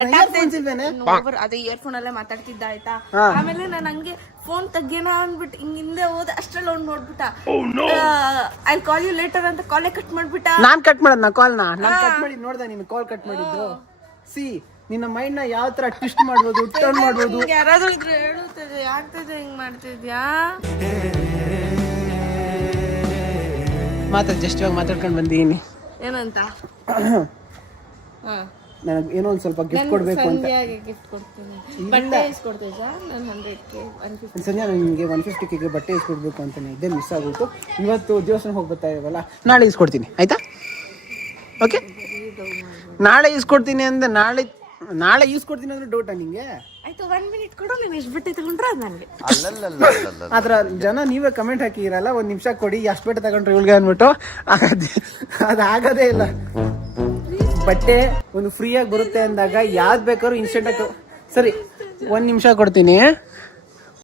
ಅದೇ ಇಯರ್ಫೋನ್ ಅಲ್ಲೇ ಮಾತಾಡ್ತಿದ್ದ ಆಯ್ತಾ. ಆಮೇಲೆ ನಾನು ಹಂಗೆ ಫೋನ್ ತೆಗ್ಯನ ಅಂದ್ಬಿಟ್ಟು ಹಿಂಗ್ ಹಿಂದೆ ಹೋದ ಅಷ್ಟ್ರಲ್ಲಿ ಅವ್ನು ನೋಡ್ಬಿಟ್ಟ. ಐ ಕಾಲ್ ಯು ಲೇಟರ್ ಅಂತ ಕಾಲೇ ಕಟ್ ಮಾಡ್ಬಿಟ್ಟ. ನಾನ್ ಕಟ್ ಮಾಡದ್ನ ಕಾಲ್ನ ನಾನ್ ಕಟ್ ಮಾಡಿ ನೋಡ್ದೆ ನೀನು ಕಾಲ್ ಕಟ್ ಮಾಡಿದ್ದು. ಸಿ ನಿನ್ನ ಮೈಂಡ್ ನ ಯಾವ ತರ ಟ್ವಿಸ್ಟ್ ಮಾಡ್ಬೋದು, ಟರ್ನ್ ಮಾಡ್ಬೋದು. ಯಾರಾದ್ರೂ ಇದ್ರೆ ಹೇಳುತ್ತದೆ ಯಾಕೆ ಹಿಂಗ್ ಮಾಡ್ತಿದ್ಯಾ. ಜಸ್ಟ್ ಇವಾಗ ಮಾತಾಡ್ಕೊಂಡು ಬಂದೀನಿ. ಏನಂತ ನನಗೆ ಏನೋ ಒಂದ್ ಸ್ವಲ್ಪ ಗಿಫ್ಟ್ ಕೊಡ್ಬೇಕು ಅಂತ. ಗಿಫ್ಟ್ ಕೊಡ್ತೀನಿ. ಬಟ್ಟೆ ಇಸ್ಕೊಡ್ತೀಯಾ? ನಾನು 100K 150 ಸಂಜೆ ನನಗೆ 150K ಬಟ್ಟೆ ಇಸ್ಕೊಡ್ಬೇಕು ಅಂತಾನೆ ಇದೇ ಮಿಸ್ ಆಗೋಯ್ತು. ಇವತ್ತು ದೇವಸ್ಥಾನಕ್ಕೆ ಹೋಗಿ ಬರ್ತಾ ಇರಲ್ಲ, ನಾಳೆ ಇಸ್ಕೊಡ್ತೀನಿ ಆಯ್ತಾ. ಓಕೆ ನಾಳೆ ಇಸ್ಕೊಡ್ತೀನಿ ಅಂದ್ರೆ ನಾಳೆ ಈಸ್ಕೊಡ್ತೀನಿ ಅಂದ್ರೆ ಡೌಟಾ ನಿಂಗೆ? ಆಯ್ತು 1 ಮಿನಿಟ್ ಕೊಡು, ನೀನು ಎಷ್ಟು ಬಟ್ಟೆ ತಗೊಂಡ್ರೆ ಅದು ನನಗೆ. ಆದ್ರ ಜನ ನೀವೇ ಕಮೆಂಟ್ ಹಾಕಿರಲ್ಲ, 1 ನಿಮಿಷ ಕೊಡಿ ಎಷ್ಟು ಬಟ್ಟೆ ತಗೊಂಡ್ರೆ ಇವಳಿಗೆ ಅಂದ್ಬಿಟ್ಟು ಅದಾಗದೇ ಇಲ್ಲ. ಬಟ್ಟೆ ಒಂದು ಫ್ರೀಯಾಗಿ ಬರುತ್ತೆ ಅಂದಾಗ ಯಾವ್ದು ಬೇಕಾದ್ರೂ ಇನ್ಸ್ಟೆಂಟ್ ಆಗಿ ಸರಿ 1 ನಿಮಿಷ ಕೊಡ್ತೀನಿ.